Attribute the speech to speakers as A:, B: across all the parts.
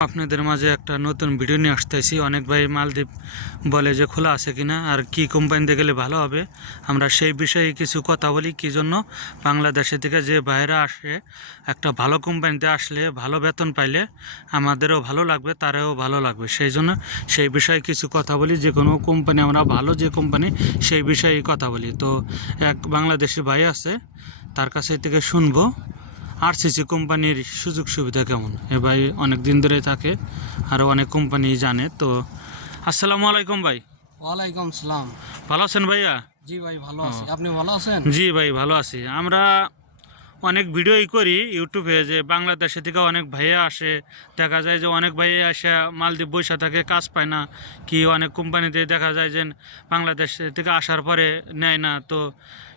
A: আপনাদের মাঝে একটা নতুন ভিডিও নিয়ে আসতেছি। অনেক ভাই মালদ্বীপ বলে যে, খোলা আছে কিনা? আর কি কোম্পানিতে গেলে ভালো হবে? আমরা সেই বিষয়ে কিছু কথা বলি। কী জন্য? বাংলাদেশে থেকে যে বাইরে আসে, একটা ভালো কোম্পানিতে আসলে ভালো বেতন পাইলে আমাদেরও ভালো লাগবে, তারাও ভালো লাগবে। সেই জন্য সেই বিষয়ে কিছু কথা বলি। যে কোনো কোম্পানি আমরা ভালো যে কোম্পানি সেই বিষয়ে কথা বলি। তো এক বাংলাদেশি ভাই আছে, তার কাছে থেকে শুনব। আরসিসি কোম্পানির সুযোগ সুবিধা কেমন? এ ভাই অনেক দিন ধরে থাকে আরও অনেক কোম্পানি জানে তো আসসালামু আলাইকুম ভাই।
B: ওয়ালাইকুম সালাম
A: ভালো আছেন ভাইয়া?
B: জি ভাই ভালো আছি। আপনি ভালো আছেন?
A: জি ভাই ভালো আছি। আমরা অনেক ভিডিওই করি ইউটিউবে যে বাংলাদেশে থেকে অনেক ভাইয়া আসে। দেখা যায় যে অনেক ভাইয়া আসে মালদ্বীপ বৈশা থাকে কাজ পায় না, কি অনেক কোম্পানিতে দেখা যায় যে বাংলাদেশ থেকে আসার পরে নেয় না। তো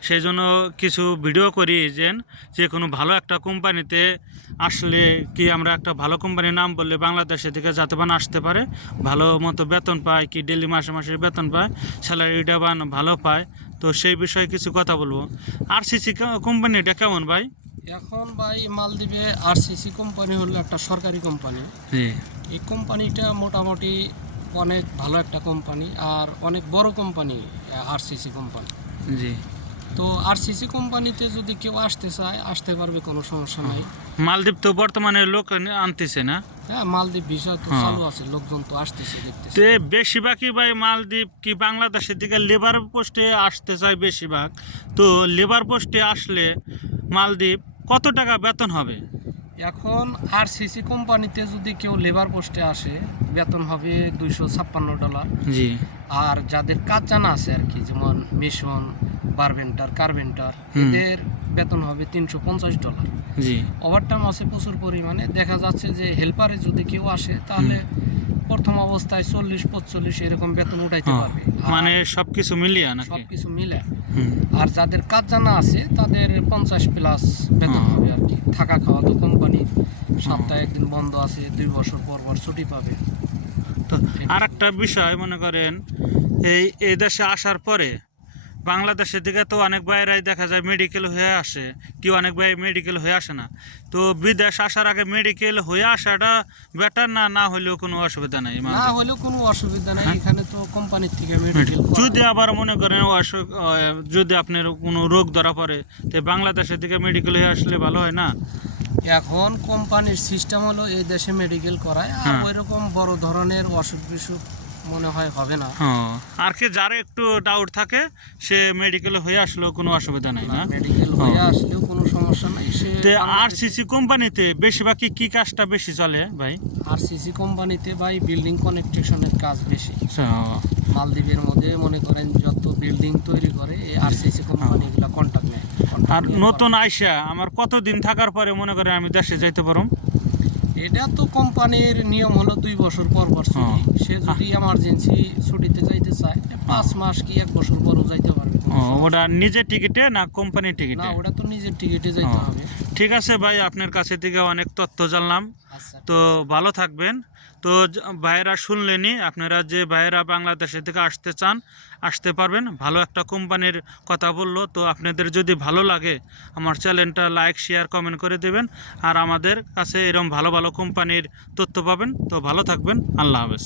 A: সেই জন্য কিছু ভিডিও করি যে যে কোনো ভালো একটা কোম্পানিতে আসলে কি আমরা একটা ভালো কোম্পানির নাম বললে বাংলাদেশে থেকে যাতে বান আসতে পারে, ভালো মতো বেতন পায়, কি ডেলি মাসে মাসে বেতন পায়, স্যালারিটা বান ভালো পায়। তো সেই বিষয়ে কিছু কথা বলব। আর সিসি কোম্পানিটা কেমন ভাই?
B: এখন ভাই মালদ্বীপে আর আরসিসি কোম্পানি হলো একটা সরকারি কোম্পানি। এই কোম্পানিটা মোটামুটি অনেক ভালো একটা কোম্পানি আর অনেক বড় কোম্পানি আর আরসিসি কোম্পানি।
A: জি।
B: তো আরসিসি কোম্পানিতে যদি কেউ আসতে চায় আসতে পারবে কোনো সমস্যা নাই।
A: মালদ্বীপ তো বর্তমানে লোক আনতেছে না।
B: হ্যাঁ মালদ্বীপ ভিসা তো
A: হ্যাঁ।
B: চালু আছে লোকজন তো আসতেছে দেখতেছে।
A: তে বেশিরভাগই ভাই মালদ্বীপ কি বাংলাদেশের দিকে লেবার পোস্টে আসতে চায় বেশিরভাগ। তো লেবার পোস্টে আসলে মালদ্বীপ কত টাকা বেতন হবে?
B: এখন আরসিসি কোম্পানিতে যদি কেউ লেবার পোস্টে আসে বেতন হবে দুইশো ছাপ্পান্ন ডলার।
A: জি।
B: আর যাদের কাজ জানা আছে আর কি যেমন মিশন বারবেন্টার কার্বেন্টার। এদের বেতন হবে তিনশো পঞ্চাশ ডলার
A: জি।
B: ওভারটাইম আছে প্রচুর পরিমাণে দেখা যাচ্ছে যে হেল্পারে যদি কেউ আসে তাহলে প্রথম অবস্থায় চল্লিশ পঁচল্লিশ এরকম বেতন উঠাইতে পারবে।
A: মানে সবকিছু মিলিয়ে নাকি?
B: সব কিছু মিলে আর যাদের কাজ জানা আছে তাদের পঞ্চাশ প্লাস বেতন। হবে আর কি। থাকা খাওয়া তো কোম্পানি সপ্তাহে একদিন বন্ধ আছে দুই বছর পর পর ছুটি পাবে।
A: তো আর একটা বিষয় মনে করেন এই এই দেশে আসার পরে বাংলাদেশের দিকে তো অনেক বাইরাই দেখা যায় মেডিকেল হয়ে আসে কি অনেক ভাই মেডিকেল হয়ে আসে না। তো বিদেশ আসার আগে মেডিকেল হয়ে আসাটা বেটার না না হলেও কোনো অসুবিধা নাই
B: না হলেও কোনো অসুবিধা নেই
A: হ্যাঁ।
B: এখানে তো কোম্পানির থেকে মেডিকেল
A: যদি আবার মনে করেন অসুখ যদি আপনার কোনো রোগ ধরা পড়ে তো বাংলাদেশের দিকে মেডিকেল হয়ে আসলে ভালো হয় না?
B: এখন কোম্পানির সিস্টেম হলো এই দেশে মেডিকেল করায় আর
A: হ্যাঁ।
B: ওই রকম বড় ধরনের অসুখ বিসুখ মনে হয় হবে না।
A: হ্যাঁ আর কি যার একটু ডাউট থাকে সে মেডিকেল হয়ে আসলেও কোনো অসুবিধা নাই না?
B: মেডিকেল হয়ে আসলেও কোনো সমস্যা নাই সে
A: আর সিসি কোম্পানিতে বেশিরভাগ কি কি কাজটা বেশি চলে ভাই?
B: আর সিসি কোম্পানিতে ভাই বিল্ডিং কনেকট্রিকশনের কাজ বেশি। মালদ্বীপের মধ্যে মনে করেন যত বিল্ডিং তৈরি করে এই আর সিসি কোম্পানি এগুলো কন্ট্যাক্ট নেয়
A: আর নতুন আইসা আমার কতদিন থাকার পরে মনে করেন আমি দেশে যাইতে পারো
B: করে। এটা তো কোম্পানির নিয়ম হলো দুই বছর পর পর ছুটি।
A: হ্যাঁ।
B: সে যদি এমার্জেন্সি ছুটিতে যাইতে চায় পাঁচ মাস কি এক বছর পরও যাইতে পারবে
A: ওটা নিজের টিকিটে না কোম্পানির
B: না
A: টিকিটে
B: ওটা তো নিজের টিকিটে যাইতে
A: হ্যাঁ।
B: হবে।
A: ঠিক আছে ভাই আপনার কাছে থেকে অনেক তথ্য জানলাম।
B: আচ্ছা।
A: তো ভালো থাকবেন। তো ভাইয়েরা শুনলেনি আপনারা যে ভাইয়েরা বাংলাদেশে থেকে আসতে চান আসতে পারবেন। ভালো একটা কোম্পানির কথা বলল। তো আপনাদের যদি ভালো লাগে আমার চ্যানেলটা লাইক শেয়ার কমেন্ট করে দেবেন। আর আমাদের কাছে এরকম ভালো ভালো কোম্পানির তথ্য পাবেন। তো ভালো থাকবেন। আল্লাহ হাফেজ।